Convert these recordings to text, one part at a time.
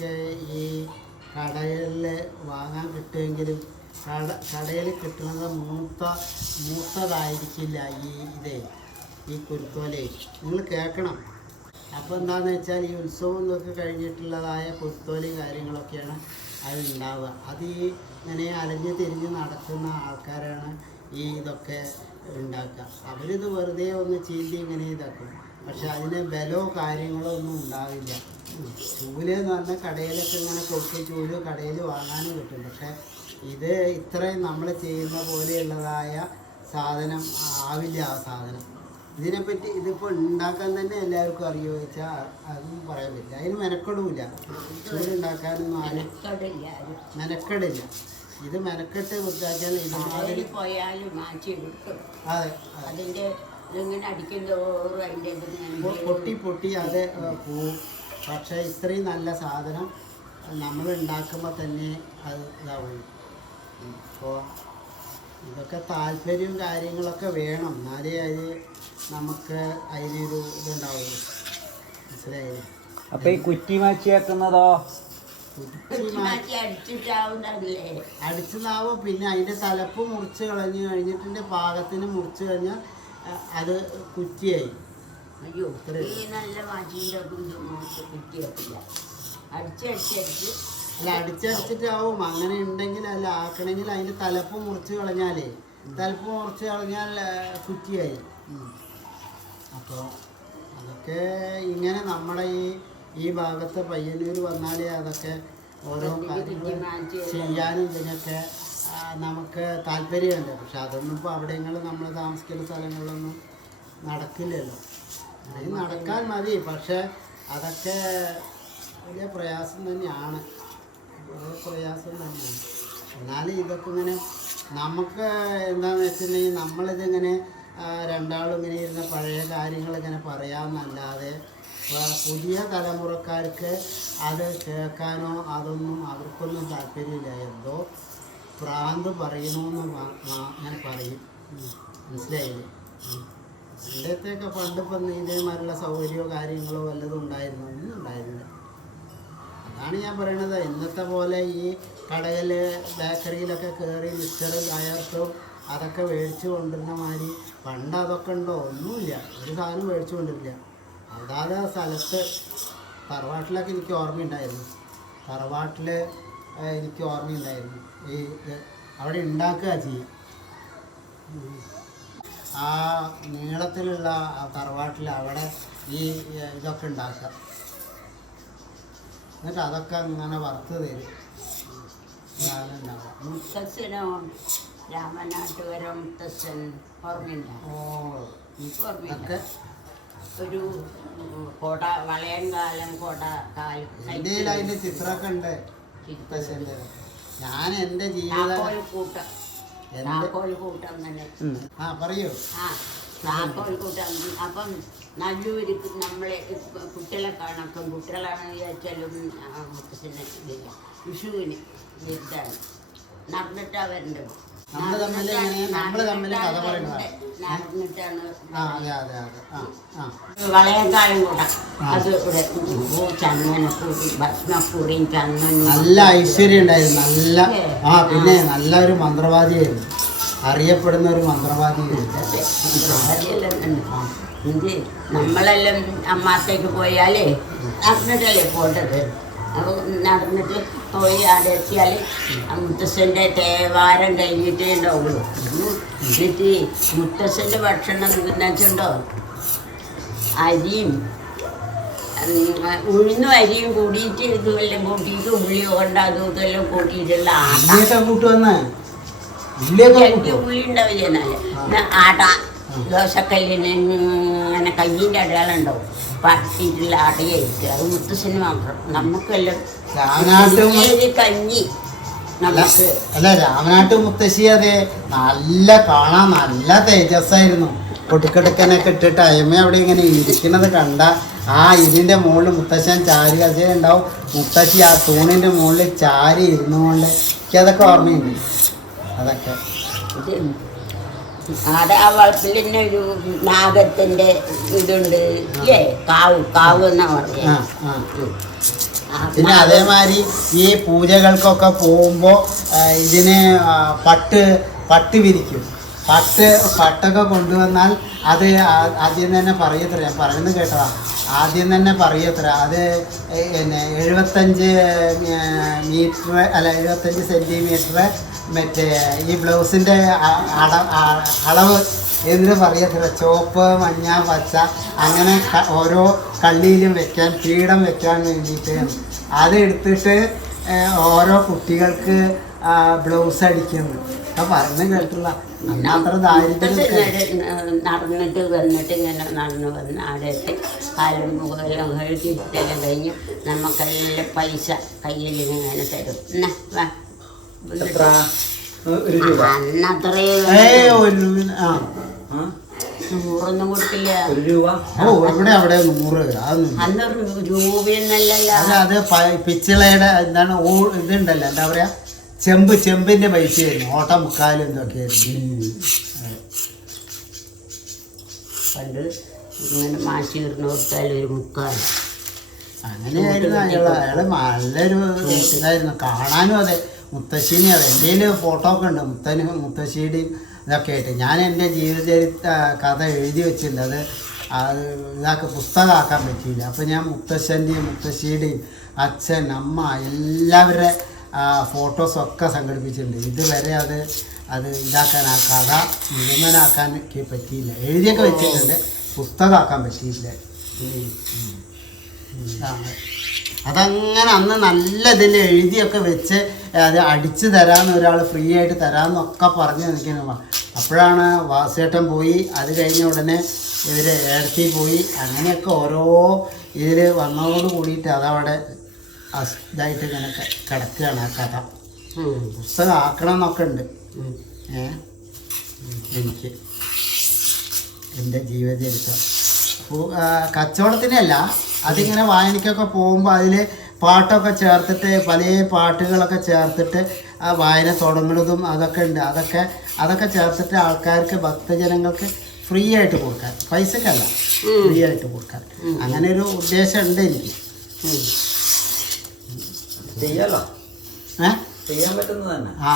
അതൊക്കെ ഈ കടയിൽ വാങ്ങാൻ കിട്ടുമെങ്കിലും കട കടയിൽ കിട്ടുന്നത് മൂത്ത മൂത്തതായിരിക്കില്ല ഈ ഇതേ ഈ കുരുത്തോലെ നിങ്ങൾ കേൾക്കണം. അപ്പോൾ എന്താണെന്ന് വെച്ചാൽ ഈ ഉത്സവം ഇതൊക്കെ കഴിഞ്ഞിട്ടുള്ളതായ കുരുത്തോലയും കാര്യങ്ങളൊക്കെയാണ് അതിലുണ്ടാവുക അത് ഈ ഇങ്ങനെ അലഞ്ഞ് തിരിഞ്ഞ് നടക്കുന്ന ആൾക്കാരാണ് ഈ ഇതൊക്കെ ഉണ്ടാക്കുക. അവരിത് വെറുതെ ഒന്ന് ചീന്തി ഇങ്ങനെ ഇതാക്കും. പക്ഷെ അതിന് ബലമോ കാര്യങ്ങളോ ഒന്നും ഉണ്ടാവില്ല. ചൂൽ എന്ന് പറഞ്ഞാൽ കടയിലൊക്കെ ഇങ്ങനെ കൊടുത്ത് ചൂൽ കടയിൽ വാങ്ങാനും കിട്ടും. പക്ഷെ ഇത് ഇത്രയും നമ്മൾ ചെയ്യുന്ന പോലെയുള്ളതായ സാധനം ആവില്ല ആ സാധനം. ഇതിനെപ്പറ്റി ഇതിപ്പോൾ ഉണ്ടാക്കാൻ തന്നെ എല്ലാവർക്കും അറിയുമോ വെച്ചാൽ അതും പറയാൻ പറ്റില്ല. അതിന് മെനക്കെടുമില്ല ചൂടുണ്ടാക്കാനൊന്നും ആരും കടില്ല മെനക്കെടില്ല. ഇത് മെനക്കെട്ട് വൃത്തിയാക്കിയാൽ അതെ അതിന്റെ അതിന്റെ പൊട്ടി പൊട്ടി അത് പോവും. പക്ഷേ ഇത്രയും നല്ല സാധനം നമ്മൾ ഉണ്ടാക്കുമ്പോൾ തന്നെ അത് ഇതാവും. അപ്പോൾ ഇതൊക്കെ താല്പര്യവും കാര്യങ്ങളൊക്കെ വേണം. എന്നാലേ അത് നമുക്ക് അതിനൊരു ഇതുണ്ടാവുള്ളൂ. മനസ്സിലായില്ലേ? അപ്പൊ ഈ കുറ്റി മാറ്റി വെക്കുന്നതോ? കുറ്റി മാ- മാറ്റി അടിച്ചിട്ടാവുന്നതല്ലേ? അടിച്ചതാവും. പിന്നെ അതിന്റെ തലപ്പ് മുറിച്ച് കളഞ്ഞു കഴിഞ്ഞിട്ടുണ്ട് പാകത്തിന് മുറിച്ച് കഴിഞ്ഞാൽ അത് കുറ്റിയായി. അയ്യോ ഈ നല്ല മാറ്റിന്റെ കുറ്റിയാക്കില്ല. അടിച്ചടിച്ചടിച്ച് അല്ല അടിച്ചടിച്ചിട്ടാവും അങ്ങനെ ഉണ്ടെങ്കിൽ അല്ല ആക്കണമെങ്കിൽ അതിന്റെ തലപ്പ് മുറിച്ച് കളഞ്ഞാലേ തലപ്പ് മുറിച്ച് കളഞ്ഞാൽ കുറ്റിയായി. അപ്പോൾ അതൊക്കെ ഇങ്ങനെ നമ്മുടെ ഈ ഈ ഭാഗത്ത് പയ്യന്നൂർ വന്നാലേ അതൊക്കെ ഓരോ കാര്യങ്ങൾ ചെയ്യാനും ഇതിനൊക്കെ നമുക്ക് താല്പര്യമുണ്ട് പക്ഷെ അതൊന്നും ഇപ്പോൾ അവിടെയെങ്കിലും നമ്മൾ താമസിക്കുന്ന സ്ഥലങ്ങളിലൊന്നും നടക്കില്ലല്ലോ. അല്ലെങ്കിൽ നടക്കാൻ മതി. പക്ഷെ അതൊക്കെ വലിയ പ്രയാസം തന്നെയാണ്. പ്രയാസം തന്നെയാണ്. എന്നാലും ഇതൊക്കെ ഇങ്ങനെ നമുക്ക് എന്താണെന്ന് വെച്ചിട്ടുണ്ടെങ്കിൽ നമ്മളിതിങ്ങനെ രണ്ടാളും ഇങ്ങനെ ഇരുന്ന പഴയ കാര്യങ്ങളിങ്ങനെ പറയാമെന്നല്ലാതെ പുതിയ തലമുറക്കാർക്ക് അത് കേൾക്കാനോ അതൊന്നും അവർക്കൊന്നും താല്പര്യമില്ല. എന്തോ ഭ്രാന്ത് പറയണമെന്ന് ഞാൻ പറയും. മനസ്സിലായില്ലേ? പണ്ട് ഇപ്പം ഇതേമാതിരിയുള്ള സൗകര്യമോ കാര്യങ്ങളോ വല്ലതും ഉണ്ടായിരുന്നു? ഒന്നും ഉണ്ടായിരുന്നില്ല. അതാണ് ഞാൻ പറയണത്. ഇന്നത്തെ പോലെ ഈ കടയിൽ ബേക്കറിയിലൊക്കെ കയറി മിക്സറും കയർത്തും അതൊക്കെ മേടിച്ചു കൊണ്ടിരുന്ന മാതിരി പണ്ട് അതൊക്കെ ഉണ്ടോ? ഒന്നുമില്ല. ഒരു സാധനം മേടിച്ചു കൊണ്ടിരില്ല അതാത് സ്ഥലത്ത് തറവാട്ടിലൊക്കെ എനിക്ക് ഓർമ്മയുണ്ടായിരുന്നു. തറവാട്ടിൽ എനിക്ക് ഓർമ്മയുണ്ടായിരുന്നു ഈ അവിടെ ഉണ്ടാക്കുക ചെയ്യും. ആ നീളത്തിലുള്ള ആ തറവാട്ടിൽ അവിടെ ഈ ഇതൊക്കെ ഉണ്ടാക്കുക. എന്നിട്ട് അതൊക്കെ അങ്ങനെ വറുത്ത് തരും. മുത്തച്ഛനും. മുത്തച്ഛനോ മുത്തച്ഛൻ ഓ ഓർമ്മയില്ല. ഇതൊക്കെ ഒരു കോട വളയൻ വളയം കാലം കൊട കാലം അതിന്റെ ചിത്രമൊക്കെ ഉണ്ട്. മുത്തശ്ശന്റെ ഞാൻ എന്റെ ജീവിത കൂട്ടം കൂട്ടം തന്നെ. ആ പറയൂ. ആ താക്കോൽ കൂട്ടം അപ്പം നല്ലൂരിക്ക് നമ്മളെ കുട്ടികളെ കാണാം. കുട്ടികളാണെന്ന് വിചാരിച്ചാലും മുത്തച്ഛന് വിഷുവിന് ഇതാണ്. നടന്നിട്ടാ വരേണ്ടത് നമ്മൾ തമ്മിൽ ഇങ്ങനെ തമ്മിൽ കഥ പറയുന്നത് ആ അതെ അതെ അതെ. ആ ആ. വളയങ്കാലം കൂട്ട അത് ഇവിടെ ചന്ദനക്കുറി ഭസ്മക്കുറിയും ചന്ദനും നല്ല ഐശ്വര്യം ഉണ്ടായിരുന്നു. നല്ല ആ പിന്നെ നല്ല ഒരു മന്ത്രവാദിയായിരുന്നു. അറിയപ്പെടുന്ന ഒരു മന്ത്രവാദിയായിരുന്നു. ഇത് നമ്മളെല്ലാം അമ്മാത്തേക്ക് പോയാലേ നടന്നിട്ടല്ലേ പോട്ടത് അപ്പോൾ നടന്നിട്ട് പോയി അവിടെ എത്തിയാൽ മുത്തശ്ശന്റെ തേവാരം കഴിഞ്ഞിട്ടേ ഉണ്ടാവുള്ളൂ. എന്നിട്ട് മുത്തശ്ശന്റെ ഭക്ഷണം എന്നുവെച്ചുണ്ടോ അരിയും ഉഴുന്നും അരിയും കൂടിയിട്ട് ഇതുമെല്ലാം കൂട്ടിയിട്ട് ഉള്ളി കൊണ്ട് അതും ഇതെല്ലാം കൂട്ടിയിട്ടുള്ള ആട്ട. ഉള്ളി ഉണ്ടാവില്ല ആട്ട. ദോശക്കല്ലിന് അങ്ങനെ കയ്യിന്റെ അടയാളം ഉണ്ടാവും. പട്ടിയിട്ടുള്ള ആട്ടയായിട്ട് അത് മുത്തശ്ശന് മാത്രം. നമുക്കെല്ലാം കഞ്ഞി നമുക്ക് അല്ല രാമനാട്ട് മുത്തശ്ശി അതെ. നല്ല കാണാൻ നല്ല തേജസ്സായിരുന്നു. കൊട്ടിക്കെടുക്കനൊക്കെ ഇട്ടിട്ട് അയമ്മ അവിടെ ഇങ്ങനെ ഇരിക്കുന്നത് കണ്ട ആ ഇതിന്റെ മുകളിൽ മുത്തശ്ശൻ ചാരി കസേ ഉണ്ടാവും. മുത്തശ്ശി ആ തൂണിന്റെ മുകളിൽ ചാരി ഇരുന്നുകൊണ്ട്. എനിക്കതൊക്കെ ഓർമ്മയുണ്ട്. അതൊക്കെ. ആടെ ആ വളപ്പിൽ തന്നെ ഒരു നാഗത്തിന്റെ ഇതുണ്ട് ഇല്ലേ? കാവ് കാവ് എന്നാ പറയാ പിന്നെ അതേമാതിരി ഈ പൂജകൾക്കൊക്കെ പോകുമ്പോൾ ഇതിന് പട്ട് പട്ട് വിരിക്കും. പട്ട് പട്ടൊക്കെ കൊണ്ടുവന്നാൽ അത് ആദ്യം തന്നെ പറയത്ര ഞാൻ പറയുന്നത് കേട്ടതാ. ആദ്യം തന്നെ പറയത്ര അത് പിന്നെ എഴുപത്തഞ്ച് മീറ്റർ അല്ല എഴുപത്തഞ്ച് സെന്റിമീറ്റർ മറ്റേ ഈ ബ്ലൗസിന്റെ അളവ് എന്തിനു പറയത്തില്ല ചുവപ്പ് മഞ്ഞ പച്ച അങ്ങനെ ഓരോ കള്ളിയിലും വെക്കാൻ പീഠം വെക്കാൻ വേണ്ടിയിട്ട് അത് എടുത്തിട്ട് ഏഹ്, ഓരോ കുട്ടികൾക്ക് ബ്ലൗസ് അടിക്കുന്നു. അപ്പം പറഞ്ഞു കേട്ടില്ല അന്ന് അത്ര ദാരിദ്ര്യം നടന്നിട്ട് വന്നിട്ട് ഇങ്ങനെ നടന്നു വന്ന് ആടെത്തി കാലും മുഖമെല്ലാം കഴുകി ഇട്ടെല്ലാം കഴിഞ്ഞ് നമുക്കെല്ലാം പൈസ കയ്യിൽ ഇങ്ങനെ തരും. എന്നാ വാ. എത്ര? ഒരു രൂപ. ഒരു ആ. ആ? നൂറൊന്നും കൊടുക്കില്ല. ഒരു രൂപ? ഇവിടെ അവിടെ നൂറ് അതൊന്നും അല്ല അത് പിച്ചിളയുടെ എന്താണ് ഓ ഇതുണ്ടല്ലോ. എന്താ പറയാ? ചെമ്പ് ചെമ്പിന്റെ പൈസയായിരുന്നു. ഓട്ട മുക്കാലും എന്തൊക്കെ പണ്ട് ഇങ്ങനെ കൊടുത്താൽ ഒരു മുക്കാൽ. അങ്ങനെയായിരുന്നു. അയാൾ അയാൾ നല്ലൊരു ഇതായിരുന്നു. കാണാനും അതെ. മുത്തശ്ശീനെ അതെ എന്റെ ഫോട്ടോ ഒക്കെ ഉണ്ട്. മുത്തനും മുത്തശ്ശിയുടെയും ഇതൊക്കെ ആയിട്ട്. ഞാൻ എന്റെ ജീവചരിത്ര കഥ എഴുതി വെച്ചിട്ടുണ്ട്. അത് അത് ഇതാക്കി പുസ്തകമാക്കാൻ പറ്റിയില്ല. അപ്പോൾ ഞാൻ മുത്തശ്ശന്റെയും മുത്തശ്ശിയുടെയും അച്ഛൻ അമ്മ എല്ലാവരുടെ ഫോട്ടോസൊക്കെ സംഘടിപ്പിച്ചിട്ടുണ്ട്. ഇതുവരെ അത് അത് ഇതാക്കാൻ ആ കഥ മുഴുവനാക്കാൻ പറ്റിയില്ല. എഴുതിയൊക്കെ വെച്ചിട്ടുണ്ട്. പുസ്തകമാക്കാൻ പറ്റിയില്ല. അതങ്ങനെ അന്ന് നല്ല ഇതിൽ എഴുതിയൊക്കെ വെച്ച് അത് അടിച്ചു തരാമെന്ന് ഒരാൾ ഫ്രീ ആയിട്ട് തരാമെന്നൊക്കെ പറഞ്ഞ് നിൽക്കുന്നു. അപ്പോഴാണ് വാസേട്ടൻ പോയി. അത് കഴിഞ്ഞ ഉടനെ ഇവർ ഏടത്തി പോയി. അങ്ങനെയൊക്കെ ഓരോ ഇതിൽ വന്നതോട് കൂടിയിട്ട് അതവിടെ ഇതായിട്ട് ഇങ്ങനെ കിടക്കുകയാണ് ആ കഥ. പുസ്തകം ആക്കണം എന്നൊക്കെ ഉണ്ട് ഏ? എനിക്ക് എന്റെ ജീവചരിത്രം കച്ചവടത്തിനല്ല അതിങ്ങനെ വായനയ്ക്കൊക്കെ പോകുമ്പോൾ അതിൽ പാട്ടൊക്കെ ചേർത്തിട്ട് പല പാട്ടുകളൊക്കെ ചേർത്തിട്ട് ആ വായന തുടങ്ങുന്നതും അതൊക്കെ ഉണ്ട്. അതൊക്കെ അതൊക്കെ ചേർത്തിട്ട് ആൾക്കാർക്ക് ഭക്തജനങ്ങൾക്ക് ഫ്രീ ആയിട്ട് കൊടുക്കാൻ. പൈസക്കല്ല ഫ്രീ ആയിട്ട് കൊടുക്കാൻ. അങ്ങനെ ഒരു ഉദ്ദേശം ഉണ്ട് എനിക്ക്. ചെയ്യാലോ ഏഹ് ചെയ്യാൻ പറ്റുന്നത് തന്നെ. ആ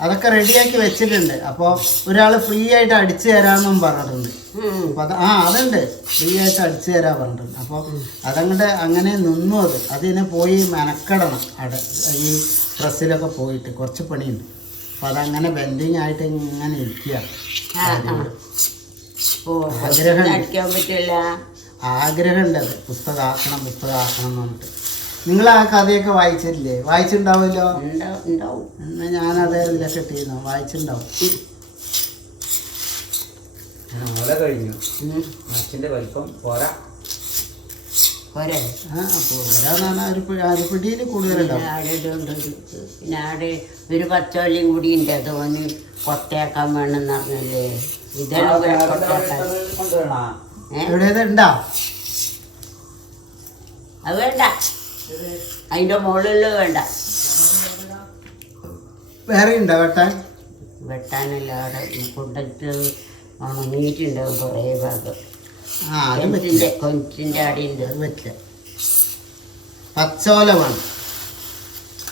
അതൊക്കെ റെഡിയാക്കി വെച്ചിട്ടുണ്ട്. അപ്പോൾ ഒരാൾ ഫ്രീ ആയിട്ട് അടിച്ചു തരാമെന്നും പറഞ്ഞിട്ടുണ്ട്. അപ്പോൾ അത് ആ അതുണ്ട്. ഫ്രീ ആയിട്ട് അടിച്ചു തരാൻ പറഞ്ഞിട്ടുണ്ട്. അപ്പോൾ അതങ്ങോട്ട് അങ്ങനെ നിന്നു അത്. അതിനെ പോയി മെനക്കെടണം. അവിടെ ഈ പ്രസ്സിലൊക്കെ പോയിട്ട് കുറച്ച് പണിയുണ്ട്. അപ്പോൾ അതങ്ങനെ ബെൻഡിങ് ആയിട്ട് ഇങ്ങനെ ഇരിക്കുക ഓ ആഗ്രഹം. ആഗ്രഹമുണ്ട് അത്. പുസ്തകമാക്കണം പുസ്തകമാക്കണം എന്ന് പറഞ്ഞിട്ട്. നിങ്ങൾ ആ കഥയൊക്കെ വായിച്ചിട്ടില്ലേ? വായിച്ചിട്ടുണ്ടാവുമല്ലോ? ഉണ്ടാവും എന്നാൽ ഞാനത് ഇതിലൊക്കെ ഇട്ടിരുന്നു വായിച്ചിട്ടുണ്ടാവും. ഓല കഴിഞ്ഞു. ഉം. അച്ഛന്റെ വലിപ്പം. പോരാ. പോരെ? ആ അപ്പോൾ ഓരോന്നാണ് ഒരു പി- കൂടുതലുണ്ടാവും. ആടെ ഇതുണ്ട് ഒരു- പിന്നെ ആടെ ഒരു പത്തോലിയും കൂടി ഉണ്ട്. അത് ഓന് കൊട്ടയാക്കാൻ വേണമെന്ന് പറഞ്ഞല്ലേ? കൊണ്ടുവരണ? ഏ? ഉണ്ടാ? അത് വേണ്ട. അതിന്റെ മുകളിൽ വേണ്ട. വേറെ ഉണ്ടോ വെട്ടാൻ? വെട്ടാനല്ല അവിടെ കൊണ്ടിട്ട് ഉണങ്ങിയിട്ടുണ്ടാവും കുറേ ഭാഗം. കൊഞ്ചിന്റെ കൊഞ്ചിന്റെ അടിയുണ്ട് അത് പറ്റില്ല. പച്ചോല വേണം.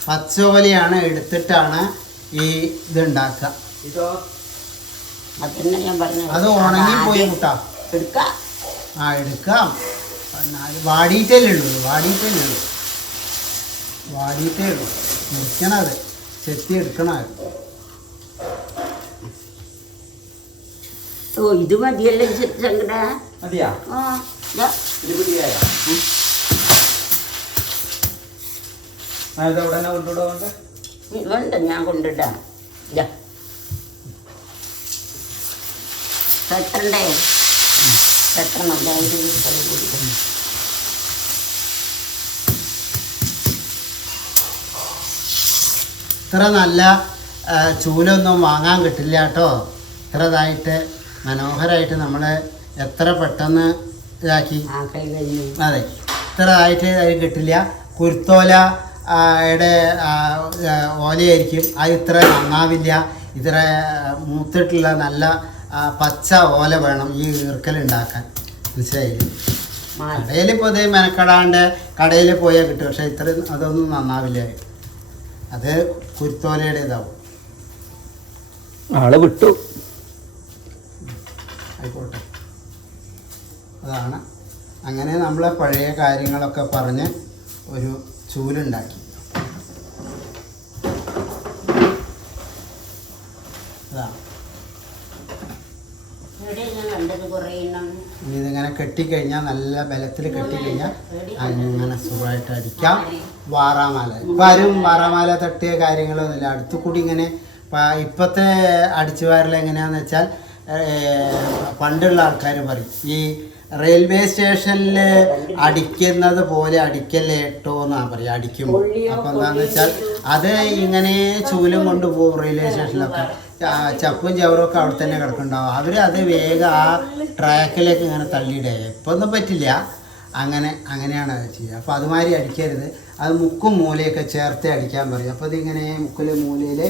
പച്ചോലയാണ് എടുത്തിട്ടാണ് ഈ ഇതുണ്ടാക്കുക. ഇതോ? അതന്നെ ഞാൻ പറഞ്ഞു അത് ഉണങ്ങിപ്പോയി കൂട്ടാ എടുക്കാം. ആ എടുക്കാം. വാടിയിട്ടല്ലേ ഉള്ളൂ വാടിയിട്ടല്ലേ ഉള്ളൂ. വാടിയിട്ടേ ഉള്ളൂ. മുറിക്കണം അത്. ചെത്തി എടുക്കണം അത്. ഓ ഇത് മതിയല്ലേ മതിയാ? ആ. ഇത്. ഉടനെ ഇത് ഞാൻ കൊണ്ടിടാം ഇതാ. കെട്ടണ്ടേ കെട്ടണം അതായത് കൊടുക്കണം ഇത്ര നല്ല ചൂലൊന്നും വാങ്ങാൻ കിട്ടില്ല കേട്ടോ. ഇത്രതായിട്ട് മനോഹരമായിട്ട് നമ്മൾ എത്ര പെട്ടെന്ന് ഇതാക്കി. അതെ. ഇത്രതായിട്ട് അത് കിട്ടില്ല. കുരുത്തോല യുടെ ഓലയായിരിക്കും. അത് ഇത്ര നന്നാവില്ല. ഇത്ര മൂത്തിട്ടുള്ള നല്ല പച്ച ഓല വേണം ഈ ഈർക്കൽ ഉണ്ടാക്കാൻ മനസ്സിലായില്ലേ? മാ- കടയിൽ ഇപ്പോൾ ഇത് മെനക്കെടാണ്ട് കടയിൽ പോയാൽ കിട്ടും. പക്ഷേ ഇത്ര അതൊന്നും നന്നാവില്ല. അത് കുരുത്തോലയുടെ ആളെ വിട്ടു. ആയിക്കോട്ടെ. അതാണ്. അങ്ങനെ നമ്മളെ പഴയ കാര്യങ്ങളൊക്കെ പറഞ്ഞ് ഒരു ചൂലുണ്ടാക്കി. അതാണ്. കെട്ടിക്കഴിഞ്ഞാൽ നല്ല ബലത്തിൽ കെട്ടിക്കഴിഞ്ഞാൽ അങ്ങനെ സുഖമായിട്ട് അടിക്കാം വാറാമാല. ഇപ്പം ആരും വാറാമാല തട്ടിയ കാര്യങ്ങളൊന്നുമില്ല. അടുത്തു കൂടി ഇങ്ങനെ ഇപ്പോഴത്തെ അടിച്ചുവാരൽ എങ്ങനെയാണെന്ന് വെച്ചാൽ പണ്ടുള്ള ആൾക്കാർ പറയും. ഈ റെയിൽവേ സ്റ്റേഷനിൽ അടിക്കുന്നത് പോലെ അടിക്കല്ലേ കേട്ടോ എന്നാണ് പറയുക അടിക്കുമ്പോൾ അപ്പം എന്താണെന്ന് വെച്ചാൽ അത് ഇങ്ങനെ ചൂലും കൊണ്ട് പോകും റെയിൽവേ സ്റ്റേഷനിലൊക്കെ. ചപ്പും ചവറും ഒക്കെ അവിടെ തന്നെ കിടക്കുന്നുണ്ടാവും. അവർ അത് വേഗം ആ ട്രാക്കിലേക്ക് ഇങ്ങനെ തള്ളിയിടുക. ഇപ്പം ഒന്നും പറ്റില്ല. അങ്ങനെ അങ്ങനെയാണ് അത് ചെയ്യുക. അപ്പോൾ അതുമാതിരി അടിക്കരുത്. അത് മുക്കും മൂലയൊക്കെ ചേർത്ത് അടിക്കാൻ പറയും. അപ്പോൾ ഇതിങ്ങനെ മുക്കിൽ മൂലയിൽ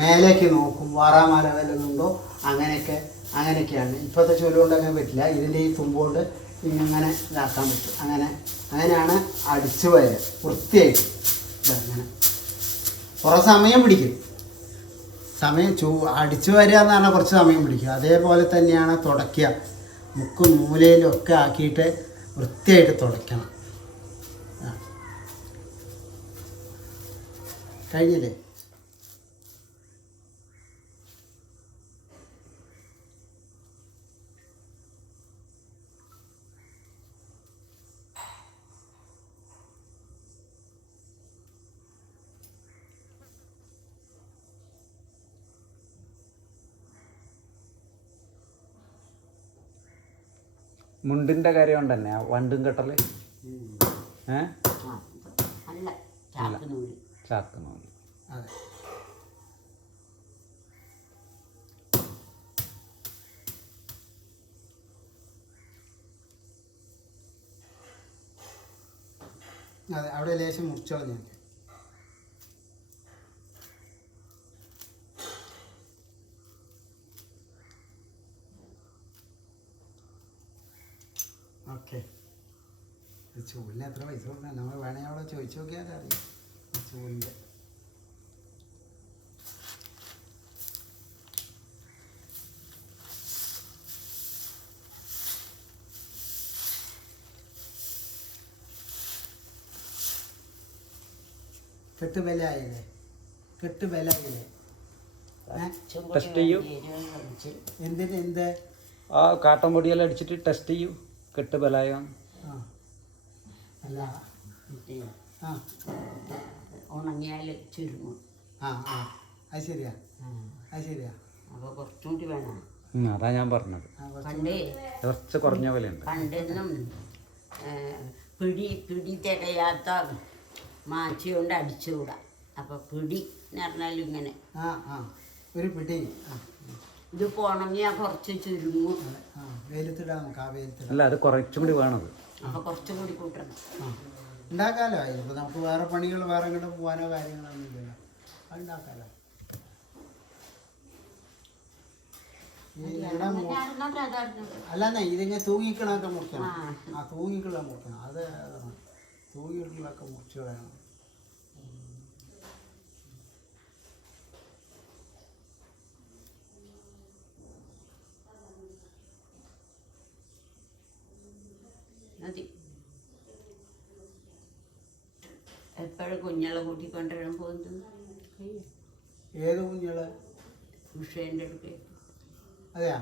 മേലേക്ക് നോക്കും. വാറാമാല വല്ലതുണ്ടോ അങ്ങനെയൊക്കെ അങ്ങനെയൊക്കെയാണ്. ഇപ്പോഴത്തെ ചൂൽ കൊണ്ട് അങ്ങനെ പറ്റില്ല. ഇതിന്റെ ഈ തുമ്പ് കൊണ്ട് ഇങ്ങനെ ഇതാക്കാൻ പറ്റും. അങ്ങനെ അങ്ങനെയാണ് അടിച്ചു വരിക വൃത്തിയായിട്ട്. അങ്ങനെ കുറേ സമയം പിടിക്കും. സമയം ചൂ അടിച്ചു വരിക എന്ന് പറഞ്ഞാൽ കുറച്ച് സമയം പിടിക്കും. അതേപോലെ തന്നെയാണ് തുടയ്ക്കുക. മുക്കും മൂലയിലും ഒക്കെ ആക്കിയിട്ട് വൃത്തിയായിട്ട് തുടയ്ക്കണം. കഴിഞ്ഞില്ലേ? മുണ്ടിന്റെ കാര്യം കൊണ്ട് തന്നെ വണ്ടും കെട്ടൽ? ഏ? ചാക്ക് നൂൽ. അതെ. അവിടെ ലേശം മുറിച്ചോളൂ ഓക്കെ ചൂലിന് എത്ര പൈസ കൊടുക്കണം? നമ്മൾ വേണമെങ്കിൽ അവിടെ ചോദിച്ചു നോക്കിയാൽ അറിയാം. ചൂലിന്റെ കെട്ട് വില ആയില്ലേ? കെട്ട് വില ആയില്ലേ? ടെസ്റ്റ് ചെയ്യൂ. എന്തിന് എന്ത്? ആ കാട്ടൻ പൊടിയെല്ലാം അടിച്ചിട്ട് ടെസ്റ്റ് ചെയ്യൂ. കെട്ട് ബലായോ ആ. അല്ല. ആ. ഉണങ്ങിയാൽ ചുരുങ്ങും. ആ ആ. അത് ശരിയാ. അത് ശരിയാ. അപ്പോൾ കുറച്ചും കൂടി വേണം. അതാ ഞാൻ പറഞ്ഞത്. കുറച്ച് പണ്ട് കുറച്ച് കുറഞ്ഞ പോലെ ഉണ്ട് പണ്ടെന്നും പിടി പിടി തികയാത്ത മാച്ചി കൊണ്ട് അടിച്ചുകൂടാ. അപ്പോൾ പിടി എന്ന് പറഞ്ഞാൽ ഇങ്ങനെ. ആ ആ. ഒരു പിടി. ആ. ഇത് ഉണങ്ങിയാൽ കുറച്ച് ചുരുങ്ങും. അതെ ആ വെയിലത്തിടാം നമുക്ക് ആ വെയിലത്തിടാം. അല്ല അത് കുറച്ചും കൂടി വേണത് അപ്പോൾ കുറച്ചും കൂടി കൂട്ടണം. ആ ഇതിപ്പോൾ നമുക്ക് വേറെ പണികൾ വേറെ ഇങ്ങോട്ട് പോകാനോ കാര്യങ്ങളൊന്നും ഇല്ലല്ലോ. അത് ഉണ്ടാക്കാമല്ലോ ഈ ഇവിടെ മു- അതായിരുന്നു അതായിരുന്നു അല്ലാന്നേ ഇതിങ്ങനെ തൂങ്ങിക്കണൊക്കെ മുറിക്കണം. ആ. തൂങ്ങിക്കുള്ള മുറിക്കണം. അത് അതാണ്. തൂങ്ങിയിട്ടുള്ളൊക്കെ മുറിച്ച് കളയണം മതി എപ്പോഴും കുഞ്ഞളെ കൂട്ടിക്കൊണ്ടുവരാൻ പോകുന്നത്? ഏത് കുഞ്ഞളെ ഉഷേന്റെ അടുത്ത് അതെയാ.